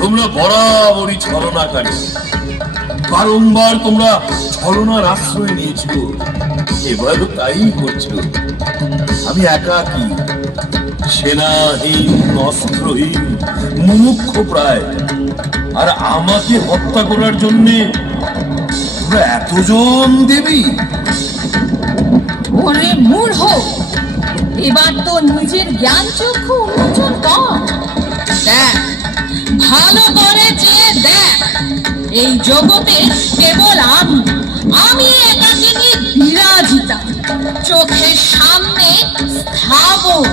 তোমরা বরাবরই ছলনাকারী। বারংবার তোমরা ছলনার আশ্রয় নিয়েছিল, এবারও তাই করছো। আমি একাকী, সেনাহীন, অস্ত্রহীন, মুমুক্ষু প্রায়, আর আমাকে হত্যা করার জন্যে তোমরা এতজন দেবী। ওরে মূঢ়, এবার তো নিজের জ্ঞান চক্ষু উন্মোচন কর। দেখ, ভালো করে চেয়ে দেখ, এই জগতে কেবল আমি একাকিনী বিরাজিতা। চোখের সামনে স্থাবর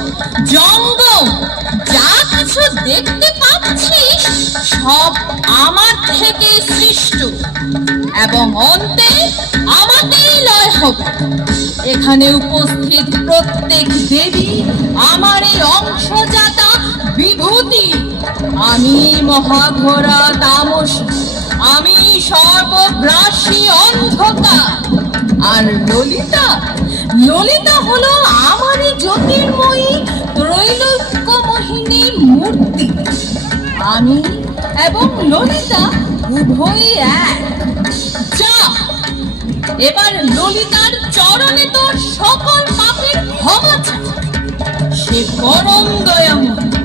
জঙ্গম যা কিছু দেখতে পাচ্ছিস সব আমার থেকে সৃষ্ট, এবং অন্তে আমাকেই লয় হবে। এখানে উপস্থিত প্রত্যেক দেবী আমার এই অংশজাতা বিভূতি। আমি মহাঘোরা তামসী, আমি সর্বগ্রাসী অন্ধকার। আর ললিতা হলো আমারই জ্যোতির্ময়ী ত্রৈলোক্যমোহিনী মূর্তি। আমি এবং ললিতা উভয়ই এক। যা, এবার ললিতার চরণে তোর সকল পাপের ক্ষমা চা। সে পরম দয়াময়।